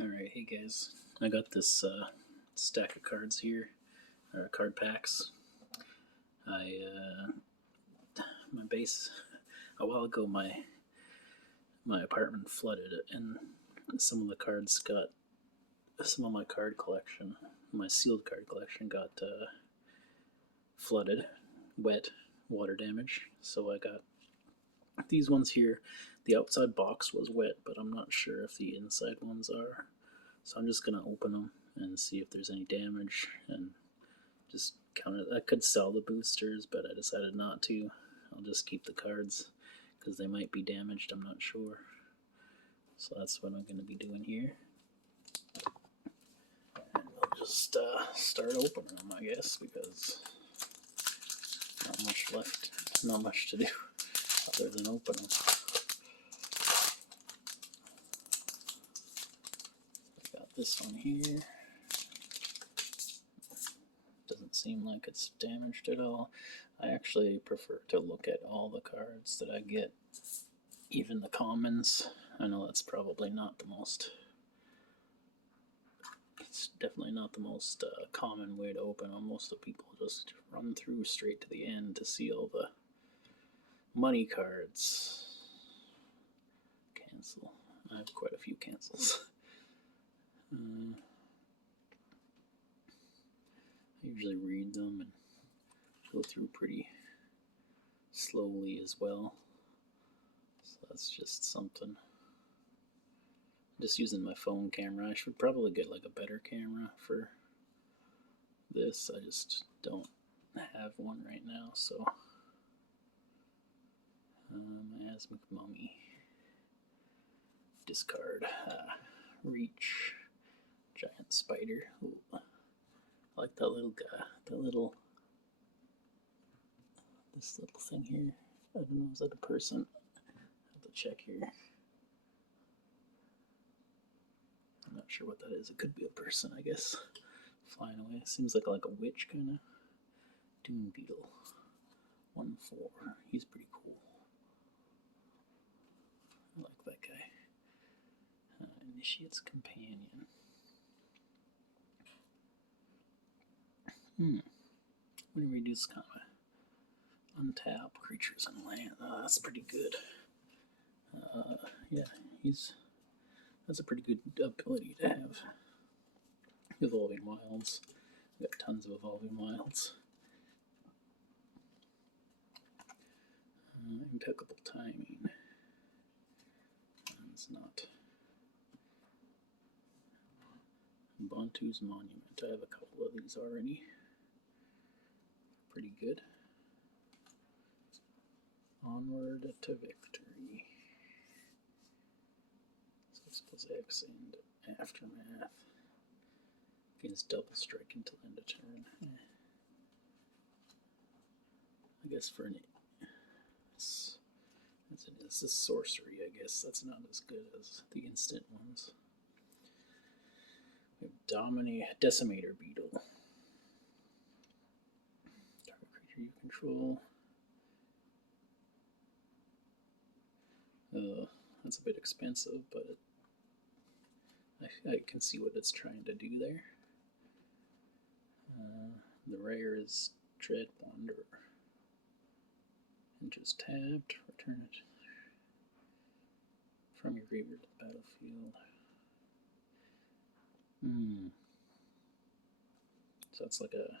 Alright, hey guys. I got this stack of cards here, or card packs. My base, a while ago, my apartment flooded, and some of the cards got, some of my card collection, my sealed card collection got flooded, wet, water damage. So I got these ones here. The outside box was wet, but I'm not sure if the inside ones are. So I'm just gonna open them and see if there's any damage and just count it. I could sell the boosters, but I decided not to. I'll just keep the cards because they might be damaged, I'm not sure. So that's what I'm gonna be doing here. And I'll just start opening them, I guess, because not much left, not much to do other than open them. I got this one here. Doesn't seem like it's damaged at all. I actually prefer to look at all the cards that I get, even the commons. I know that's probably not the most, it's definitely not the most common way to open them. Most of the people just run through straight to the end to see all the money cards. Cancel. I have quite a few cancels. I usually read them and go through pretty slowly as well. So that's just something. I'm just using my phone camera. I should probably get like a better camera for this. I just don't have one right now, so Asmic Mummy. Discard. Reach. Giant spider. Ooh. I like that little guy. This little thing here. I don't know, is that a person? I have to check here. I'm not sure what that is. It could be a person, I guess. Flying away. Seems like a witch kind of. Doom Beetle. 1/4. He's pretty cool. I like that guy. Initiate's Companion. When you reduce combat, untap creatures on land. That's pretty good. Yeah, that's a pretty good ability to have. Evolving Wilds. I've got tons of Evolving Wilds. Impeccable Timing. It's not. Bantu's Monument. I have a couple of these already. Pretty good. Onward to Victory. Plus X and Aftermath. Gains double strike until end of turn. I guess for an this is sorcery, I guess. That's not as good as the instant ones. We have Decimator Beetle. Target creature you control. That's a bit expensive, but I can see what it's trying to do there. The rare is Dread Wanderer. And just tapped, return it from your graveyard to the battlefield. So that's like a,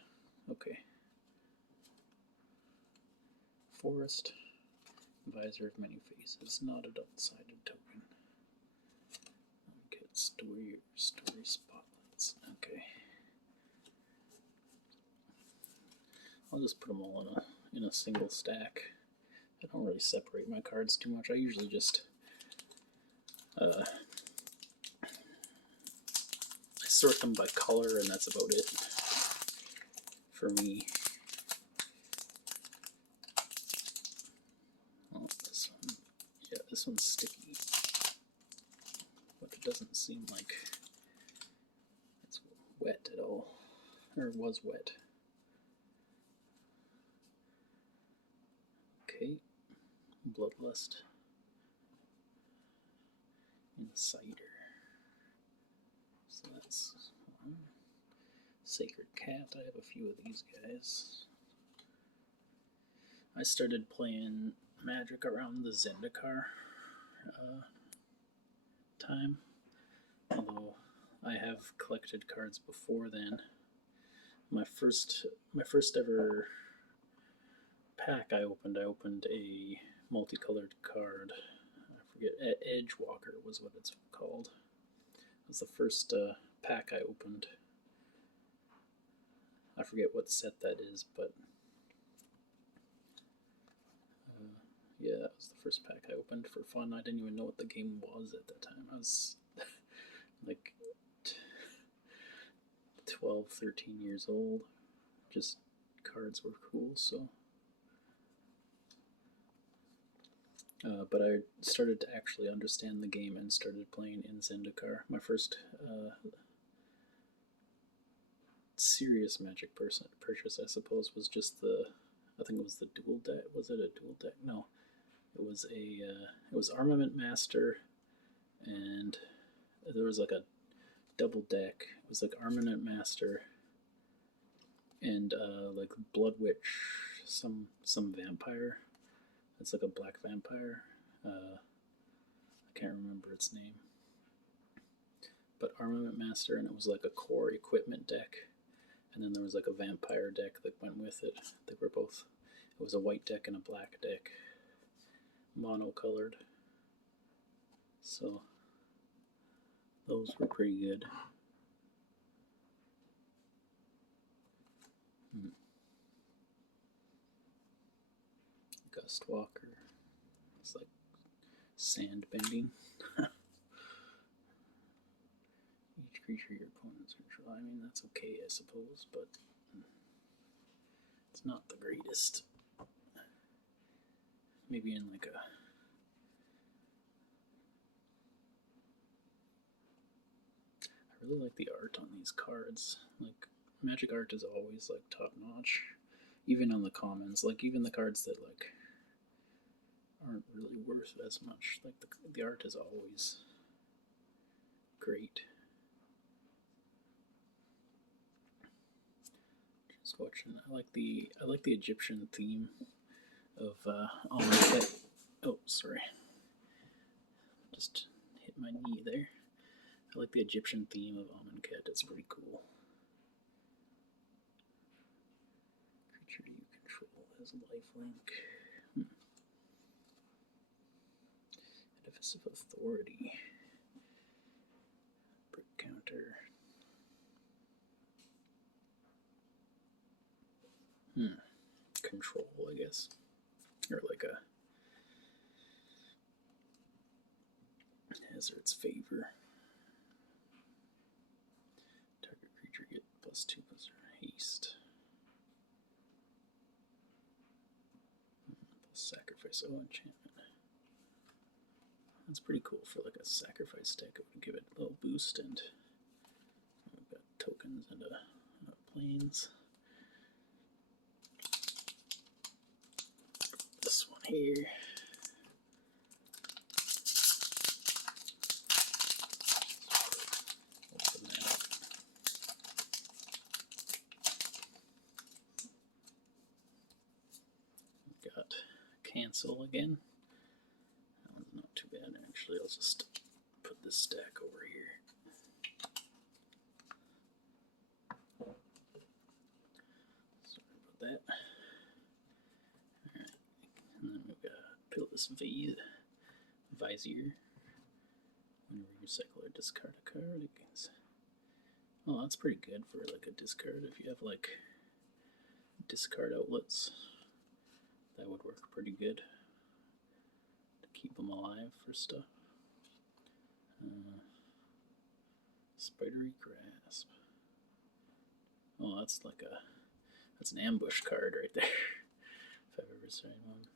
okay. Forest, Visor of Many Faces, not a double-sided token. Okay, story spotlights, okay. I'll just put them all in a single stack. I don't really separate my cards too much. I usually just I sort them by color, and that's about it for me. Oh, this one. Yeah, this one's sticky. But it doesn't seem like it's wet at all. Or it was wet. Okay. Bloodlust. Insider. So that's Sacred Cat. I have a few of these guys. I started playing Magic around the Zendikar time, although I have collected cards before then. My first ever pack I opened a multicolored card. I forget, Edgewalker was what it's called. It was the first pack I opened. I forget what set that is, but yeah, that was the first pack I opened for fun. I didn't even know what the game was at that time. I was like 12, 13 years old. Just cards were cool, so. But I started to actually understand the game and started playing in Zendikar. My first serious Magic purchase, I suppose, was just I think it was the dual deck. Was it a dual deck? No, it was Armament Master, and there was like a double deck. It was like Armament Master and like Blood Witch, some vampire. It's like a black vampire. I can't remember its name. But Armament Master, and it was like a core equipment deck. And then there was like a vampire deck that went with it. They were both, it was a white deck and a black deck, mono-colored. So those were pretty good. Gust Walker. It's like sand bending. Each creature your opponents control. I mean, that's okay, I suppose, but it's not the greatest. Maybe in like a I really like the art on these cards. Like, Magic art is always like top notch, even on the commons. Like, even the cards that like aren't really worth as much. Like the art is always great. Just watching. I like the Egyptian theme of Amonkhet. Oh, sorry. Just hit my knee there. I like the Egyptian theme of Amonkhet. It's pretty cool. Creature you control has lifelink. Edifice of Authority. Brick counter. Control, I guess. Or like a Hazard's Favor. Target creature get +2/+2 haste. Plus sacrifice. Oh, enchantment. That's pretty cool for like a sacrifice deck. It would give it a little boost, and we've got tokens and planes. This one here. Open that up. We've got cancel again. That one's not too bad, actually. I'll just put this stack over here. Sorry about that. Alright, and then we've got Pitiless Vizier. Whenever you cycle or discard a card against. Oh, that's pretty good for like a discard. If you have like discard outlets, that would work pretty good to keep them alive for stuff. Spidery Grasp. Oh, that's an ambush card right there. If I've ever seen one.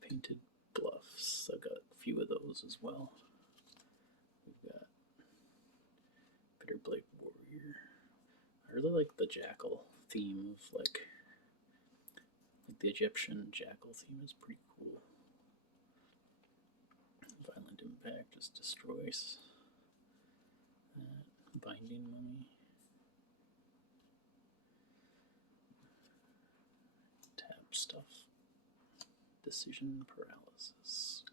Painted Bluffs. I've got a few of those as well. We've got Bitterblade Warrior. I really like the Jackal theme of like the Egyptian Jackal theme is pretty cool. Violent Impact just destroys. Binding Indian mummy. Tap stuff. Decision paralysis.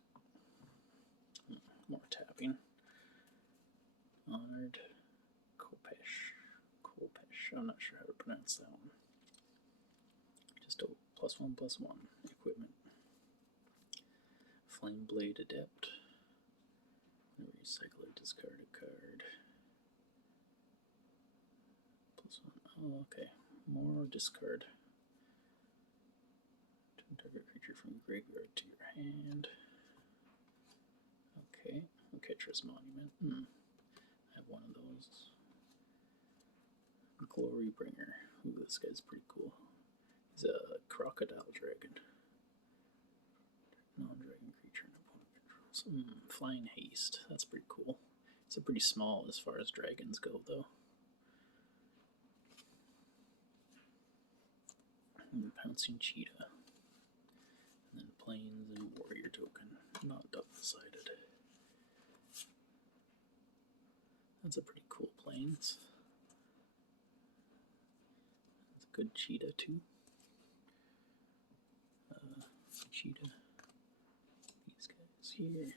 More tapping. Honored. Kopesh. I'm not sure how to pronounce that one. Just a +1/+1 equipment. Flame Blade Adept. Recycle a discarded card. +1. Oh, okay. More discard. Target creature from graveyard to your hand. Okay. Catcher's Monument. I have one of those. Glory Bringer. Ooh, this guy's pretty cool. He's a crocodile dragon. Non-dragon creature and opponent controls. Flying Haste. That's pretty cool. It's a pretty small as far as dragons go, though. Pouncing Cheetah. And then Plains and Warrior Token. Not double-sided. That's a pretty cool Plains. That's a good Cheetah, too. Cheetah. These guys here.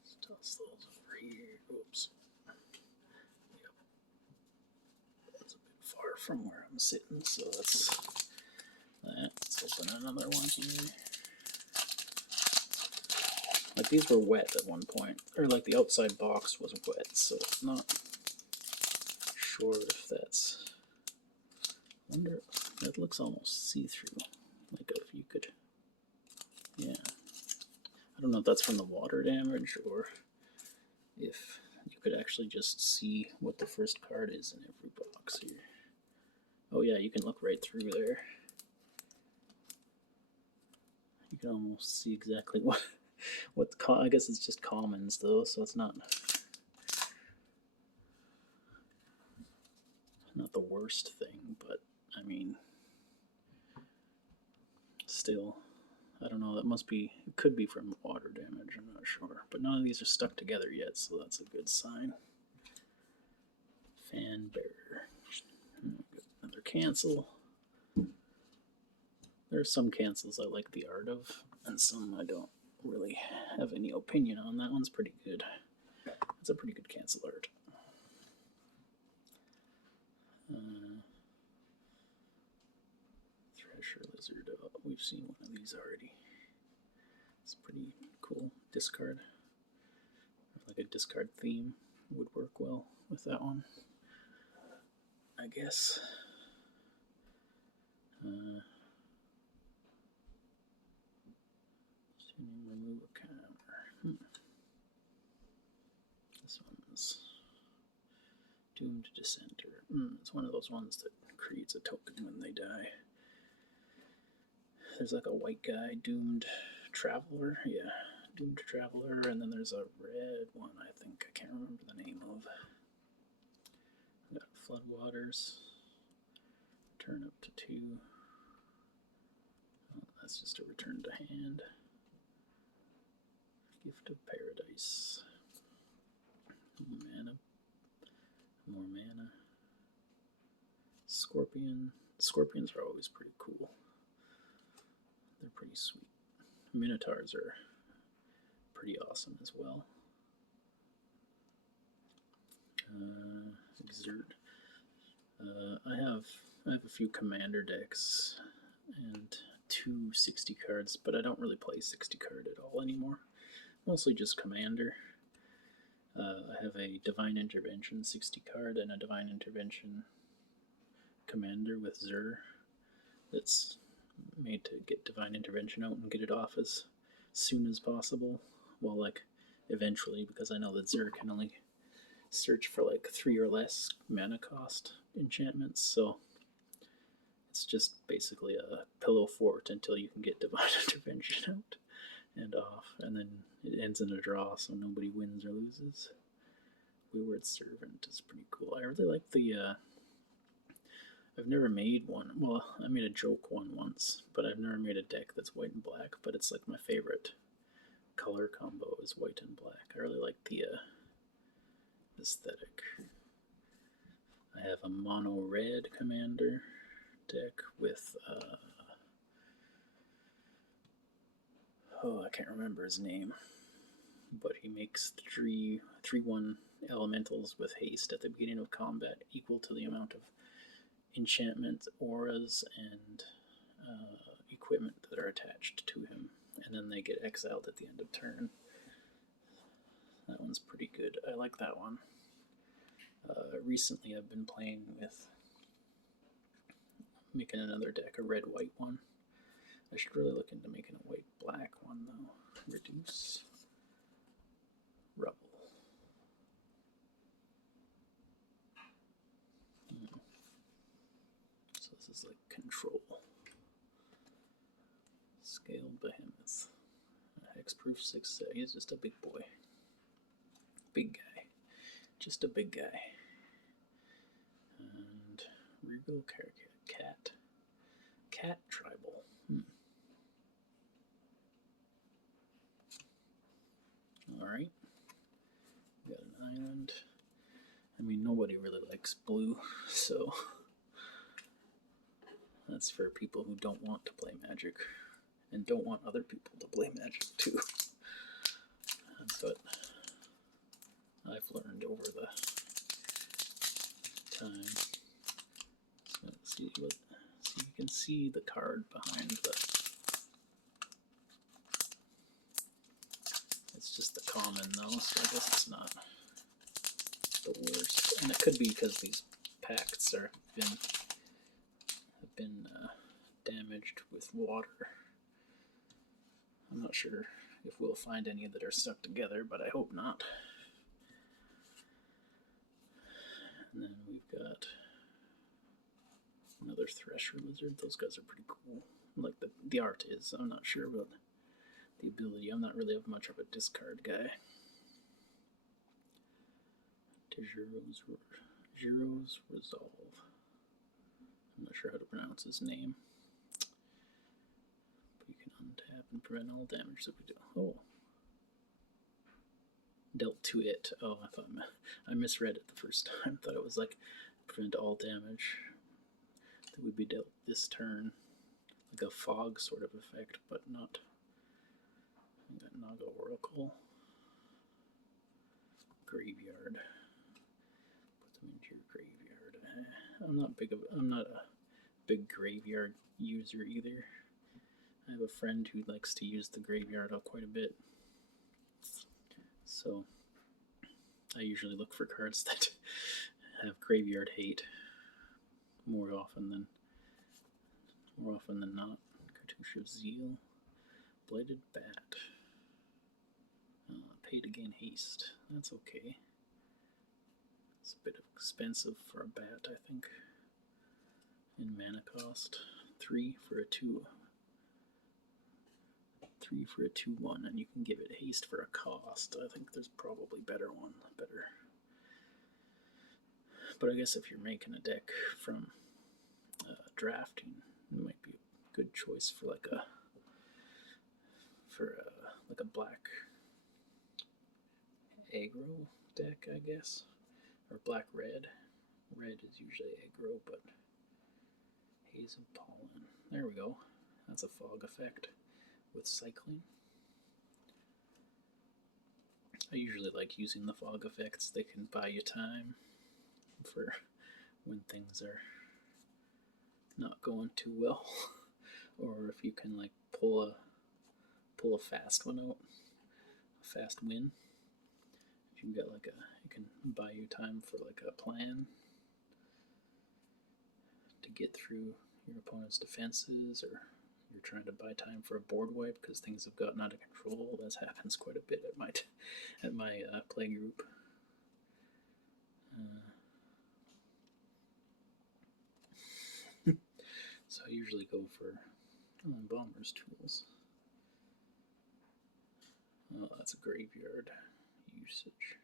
Let's toss those over here. Oops. Yep. That's a bit far from where I'm sitting, so that's that. Let's open another one here. Like, these were wet at one point, or like the outside box was wet, so I'm not sure if that's. I wonder, that looks almost see-through. Like if you could, yeah. I don't know if that's from the water damage or if you could actually just see what the first card is in every box here. Oh yeah, you can look right through there. You can almost see exactly what I guess it's just commons though, so it's not the worst thing, but I mean, still, I don't know, that must be, it could be from water damage, I'm not sure. But none of these are stuck together yet, so that's a good sign. Fan Bearer. Another cancel. There are some cancels I like the art of, and some I don't really have any opinion on. That one's pretty good. It's a pretty good cancel art. Thresher Lizard. We've seen one of these already. It's pretty cool. Discard. Like a discard theme would work well with that one, I guess. Remove a counter. This one's Doomed Dissenter. It's one of those ones that creates a token when they die. There's like a white guy, Doomed Traveler. Yeah, Doomed Traveler, and then there's a red one, I think. I can't remember the name of. We got Floodwaters. Turn up to 2. Oh, that's just a return to hand. Gift of Paradise. Mana. More mana. Scorpion. Scorpions are always pretty cool. They're pretty sweet. Minotaurs are pretty awesome as well. Exert. I have a few commander decks and 2 60 cards, but I don't really play 60 card at all anymore. Mostly just commander. I have a Divine Intervention 60 card and a Divine Intervention commander with Zur that's made to get Divine Intervention out and get it off as soon as possible. Well, like, eventually, because I know that Zur can only search for like 3 or less mana cost enchantments, so it's just basically a pillow fort until you can get Divine Intervention out and off, and then it ends in a draw, so nobody wins or loses. Wayward Servant is pretty cool. I really like the, I've never made one. Well, I made a joke one once, but I've never made a deck that's white and black, but it's like my favorite color combo is white and black. I really like the aesthetic. I have a mono red commander deck with I can't remember his name, but he makes 3/1 elementals with haste at the beginning of combat equal to the amount of enchantment, auras, and equipment that are attached to him, and then they get exiled at the end of turn. That one's pretty good. I like that one. Recently I've been playing with making another deck, a red-white one. I should really look into making a white-black one, though. Reduce. Rubble. So this is like control. Scale Behemoth. Hexproof 6. He's just a big boy. Big guy. Just a big guy. And Regal Cat. Cat Tribal. Alright. We got an island. I mean, nobody really likes blue, so that's for people who don't want to play Magic and don't want other people to play Magic too. That's what I've learned over the time. So let's see what. So you can see the card behind the. It's just the common though, so I guess it's not the worst. And it could be because these packs have been damaged with water. I'm not sure if we'll find any that are stuck together, but I hope not. And then we've got another Thresher Lizard. Those guys are pretty cool. Like the art is. I'm not sure about the ability. I'm not really much of a discard guy. Giro's Resolve. I'm not sure how to pronounce his name. But you can untap and prevent all damage that we do. Oh. Dealt to it. Oh, I misread it the first time. I thought it was like prevent all damage that would be dealt this turn. Like a fog sort of effect, but not. I got Naga Oracle. Graveyard. Put them into your graveyard. I'm not a big graveyard user either. I have a friend who likes to use the graveyard quite a bit. So I usually look for cards that have graveyard hate more often than not. Cartouche of Zeal. Blighted Bat. Pay to gain haste. That's okay. It's a bit expensive for a bat, I think. In mana cost. 3 for a 2. 3 for a 2/1, and you can give it haste for a cost. I think there's probably better. But I guess if you're making a deck from drafting, it might be a good choice for like a black aggro deck, I guess, or black red. Red is usually aggro, but Haze of Pollen. There we go. That's a fog effect with cycling. I usually like using the fog effects. They can buy you time for when things are not going too well, or if you can like pull a fast one out, a fast win. If you got it can buy you time for like a plan to get through your opponent's defenses, or you're trying to buy time for a board wipe because things have gotten out of control. That happens quite a bit at my play group. So I usually go for Bomber's Tools. Oh, that's a graveyard usage.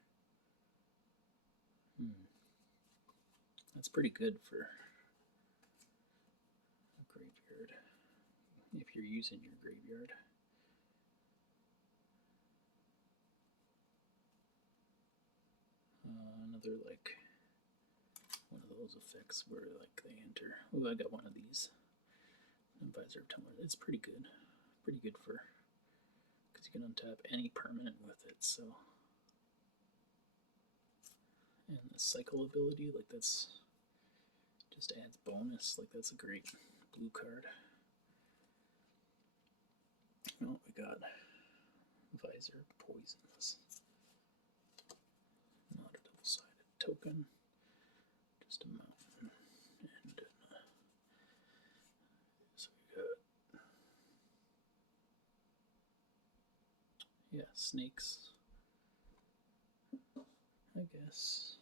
That's pretty good for a graveyard if you're using your graveyard. Another like one of those effects where like they enter. Oh, I got one of these. Advisor Tumbler. It's pretty good. Pretty good for, because you can untap any permanent with it. So, and the cycle ability, like that's just adds bonus. Like that's a great blue card. Oh, we got Visor Poisons. Not a double-sided token. Just a mountain. And so we got, yeah, snakes, I guess.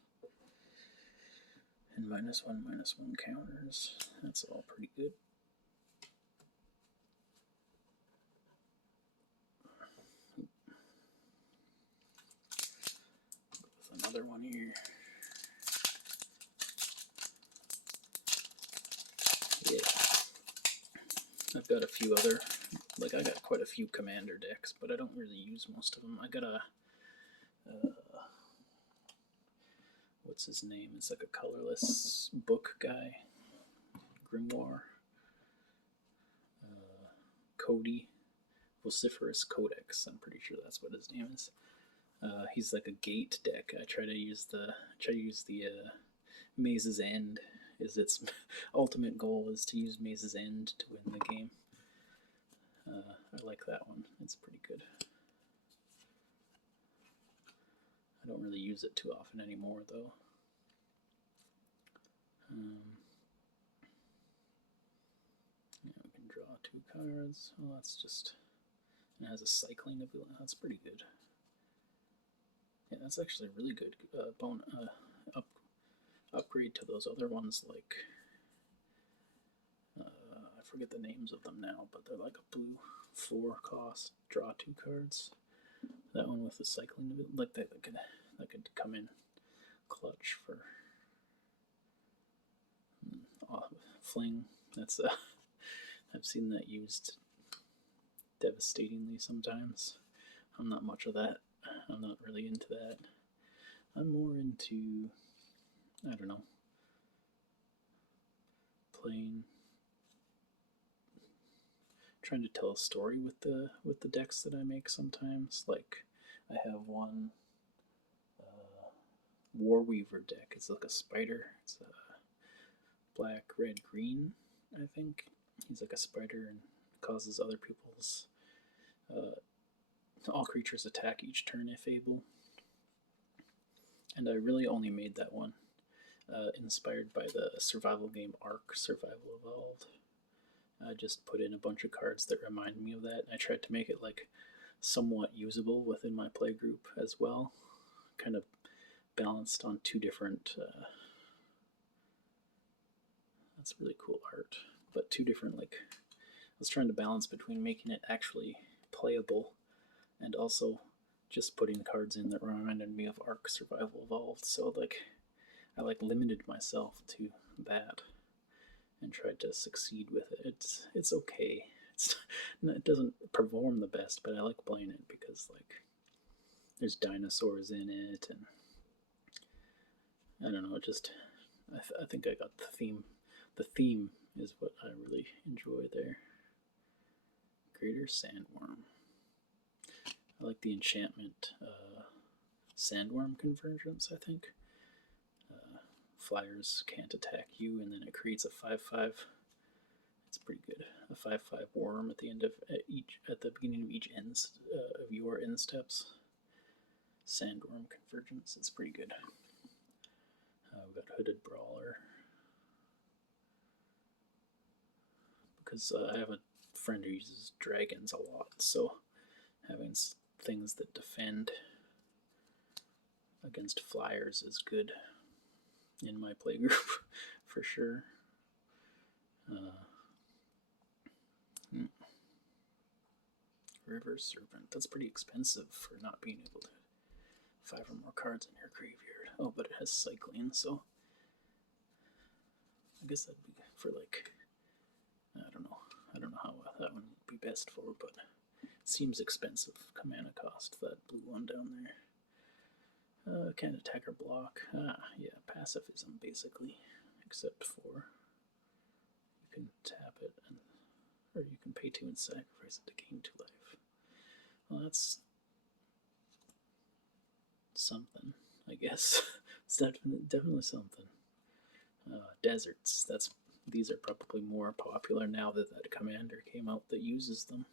And -1/-1 counters. That's all pretty good. With another one here. Yeah. I've got a few other, like I got quite a few commander decks, but I don't really use most of them. I got a, what's his name? It's like a colorless book guy. Grimoire. Cody. Vociferous Codex. I'm pretty sure that's what his name is. He's like a gate deck. I try to use the Maze's End. Is its ultimate goal is to use Maze's End to win the game. I like that one. It's pretty good. I don't really use it too often anymore, though. Yeah, we can draw 2 cards. Well, that's just... It has a cycling ability. That's pretty good. Yeah, that's actually a really good upgrade to those other ones, like... I forget the names of them now, but they're like a blue 4 cost, draw 2 cards. That one with the cycling ability, like that could come in clutch for fling. That's I've seen that used devastatingly sometimes. I'm not much of that. I'm not really into that. I'm more into, I don't know, trying to tell a story with the decks that I make sometimes. Like I have one Warweaver deck. It's like a spider. It's a black, red, green, I think. He's like a spider and causes other people's all creatures attack each turn if able. And I really only made that one inspired by the survival game Ark Survival Evolved. I just put in a bunch of cards that remind me of that. I tried to make it like somewhat usable within my play group as well. Kind of balanced on 2 different. That's really cool art, but 2 different, like, I was trying to balance between making it actually playable and also just putting cards in that reminded me of Ark Survival Evolved. So like I like limited myself to that and tried to succeed with it. It's okay. It doesn't perform the best, but I like playing it because like there's dinosaurs in it, and I don't know. Just I think I got the theme. The theme is what I really enjoy there. Greater Sandworm. I like the enchantment Sandworm Convergence, I think. Flyers can't attack you, and then it creates a 5/5. It's pretty good. A 5/5 worm at the end of at the beginning of each end of your end steps. Sandworm Convergence. It's pretty good. We've got Hooded Brawler. Because I have a friend who uses dragons a lot, so having things that defend against flyers is good in my playgroup for sure. River Serpent. That's pretty expensive for not being able to 5 or more cards in your graveyard. Oh, but it has cycling, so I guess that'd be for like, I don't know how that one would be best for, but it seems expensive. Mana cost, that blue one down there. Can't attack or block. Yeah, pacifism basically. except for you can tap it, or you can pay 2 and sacrifice it to gain 2 life. Well, that's something, I guess. It's definitely something. Deserts. These are probably more popular now that that commander came out that uses them.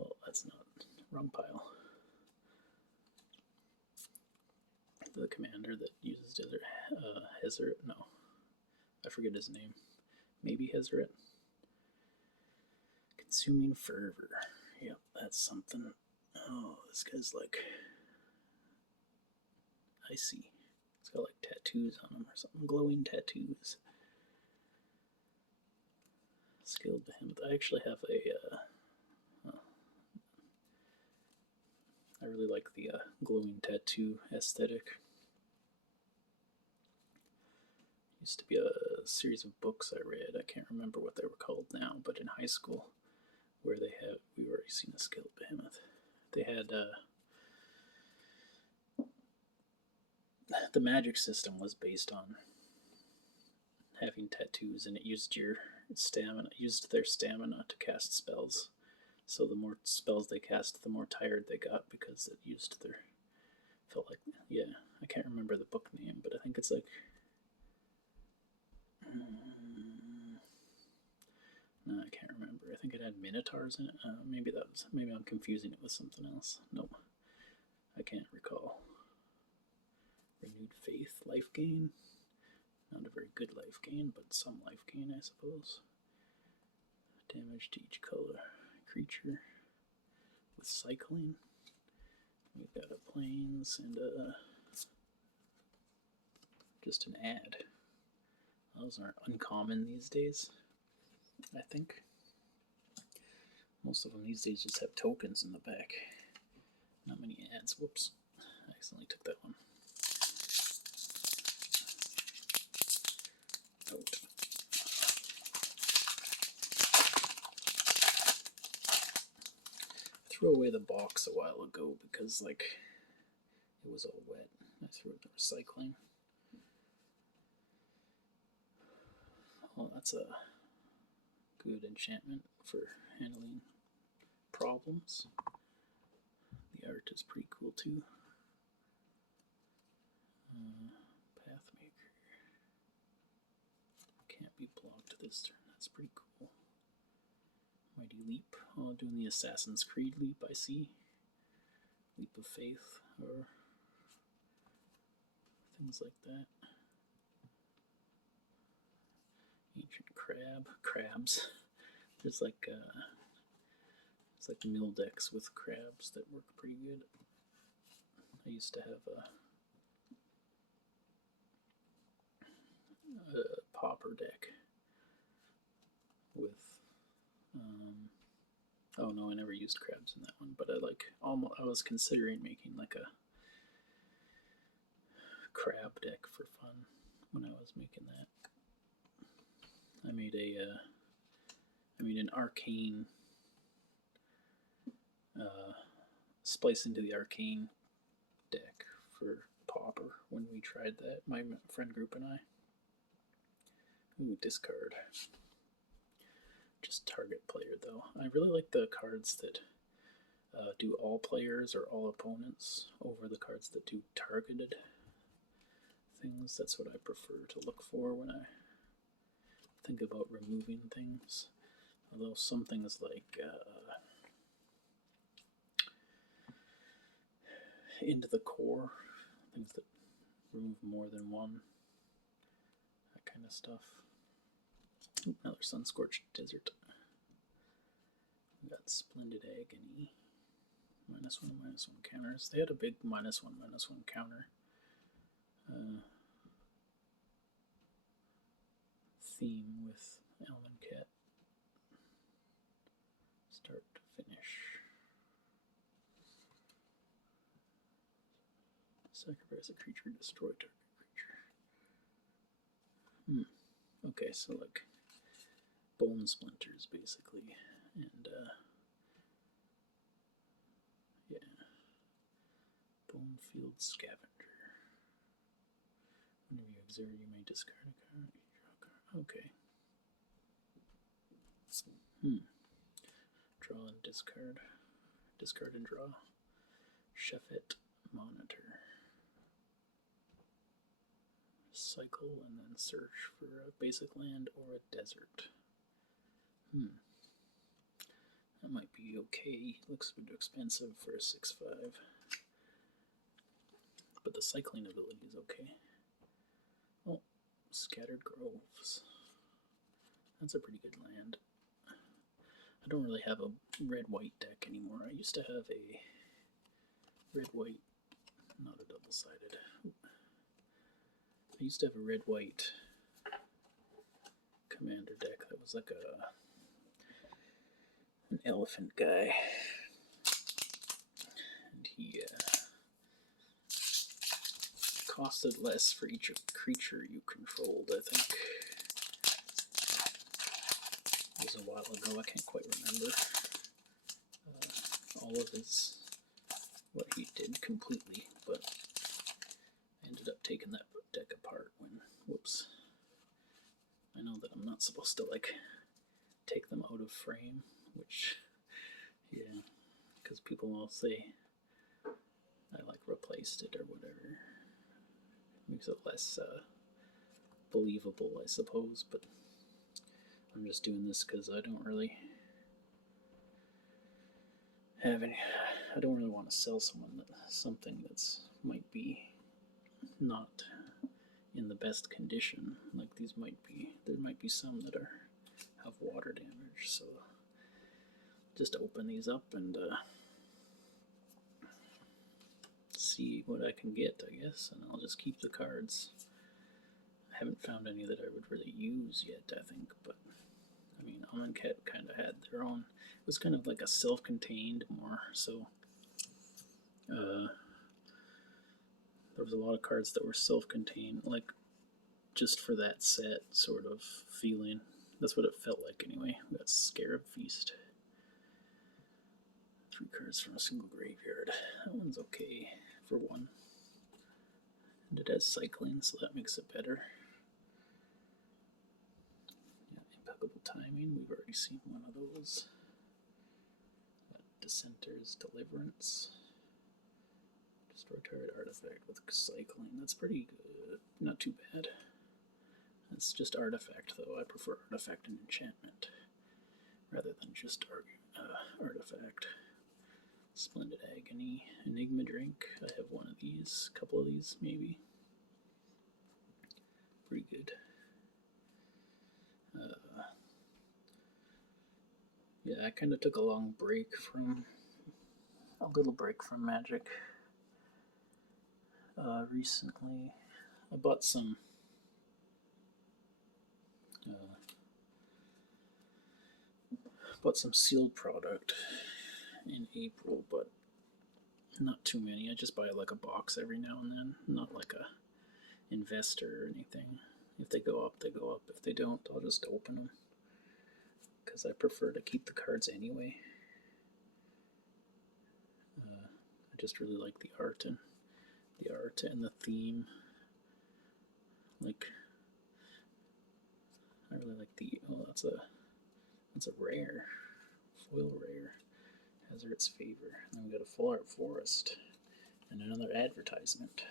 Oh, that's not wrong pile. The commander that uses desert, Hezeret. No, I forget his name. Maybe Hezeret. Consuming fervor. Yep, that's something. Oh, this guy's like, I see. He's got like tattoos on him or something, glowing tattoos. Skilled Behemoth. I actually have I really like the glowing tattoo aesthetic. Used to be a series of books I read. I can't remember what they were called now, but in high school, where we've already seen a Skilled Behemoth. They had the magic system was based on having tattoos, and it used your stamina, used their stamina to cast spells. So the more spells they cast, the more tired they got because it used their. Felt like, yeah, I can't remember the book name, but I think it's like. No, I can't remember. I think it had minotaurs in it. Maybe I'm confusing it with something else. Nope, I can't recall. Renewed faith, life gain. Not a very good life gain, but some life gain, I suppose. Damage to each color creature with cycling. We've got a plains and just an ad. Those aren't uncommon these days, I think. Most of them these days just have tokens in the back. Not many ads. Whoops. I accidentally took that one. Out. I threw away the box a while ago because, like, it was all wet. I threw it to recycling. Oh, that's a good enchantment for handling problems. The art is pretty cool too. Pathmaker. Can't be blocked this turn. That's pretty cool. Mighty Leap. Oh, doing the Assassin's Creed leap, I see. Leap of Faith, or things like that. Ancient crabs. There's like it's like mill decks with crabs that work pretty good. I used to have a pauper deck with oh no, I never used crabs in that one, but I was considering making like a crab deck for fun when I was making that. I made an arcane splice into the arcane deck for pauper when we tried that, my friend group and I. Ooh, discard. Just target player though. I really like the cards that do all players or all opponents over the cards that do targeted things. That's what I prefer to look for when I think about removing things. Although some things like Into the Core, things that remove more than one, that kind of stuff. Ooh, another Sunscorched Desert. We got Splendid Agony. -1/-1 counters. They had a big -1/-1 counter. Theme with Amonkhet. Start to finish. Sacrifice a creature, destroy target creature. Okay, so like bone splinters basically, and yeah, Bonefield Scavenger. Whenever you 0, you may discard a card. Okay. Draw and discard. Discard and draw. Sheffet Monitor. Cycle and then search for a basic land or a desert. That might be okay. Looks a bit expensive for a 6/5. But the cycling ability is okay. Oh, Scattered Groves. That's a pretty good land. I don't really have a red-white deck anymore. I used to have a red-white, not a double-sided. I used to have a red-white commander deck that was like an elephant guy. And he costed less for each creature you controlled, I think. It was a while ago, I can't quite remember all of what he did completely, but I ended up taking that deck apart when, whoops. I know that I'm not supposed to, like, take them out of frame, which, yeah, because people will say I, like, replaced it or whatever. Makes it less believable, I suppose, but I'm just doing this because I don't really have any. I don't really want to sell someone something that's might be not in the best condition. Like these might be. There might be some that have water damage. So just open these up and see what I can get, I guess, and I'll just keep the cards. I haven't found any that I would really use yet, I think, but I mean, Amonkhet kind of had their own. It was kind of like a self-contained more, so there was a lot of cards that were self-contained, like just for that set sort of feeling. That's what it felt like anyway. We got Scarab Feast. 3 cards from a single graveyard. That one's okay for 1. And it has cycling, so that makes it better. Impeccable Timing, we've already seen one of those. Dissenter's Deliverance. Destroy target artifact with cycling. That's pretty good. Not too bad. That's just artifact, though. I prefer artifact and enchantment rather than just artifact. Splendid Agony. Enigma Drink. I have one of these. A couple of these, maybe. Pretty good. Yeah, I kind of took a little break from Magic recently. I bought some sealed product in April, but not too many. I just buy like a box every now and then, not like a investor or anything. If they go up, they go up. If they don't, I'll just open them because I prefer to keep the cards anyway. I just really like the art and the theme. Like, I really like the. Oh, that's a rare, foil rare. Hazard's Favor. Then we got a Full Art Forest and another advertisement.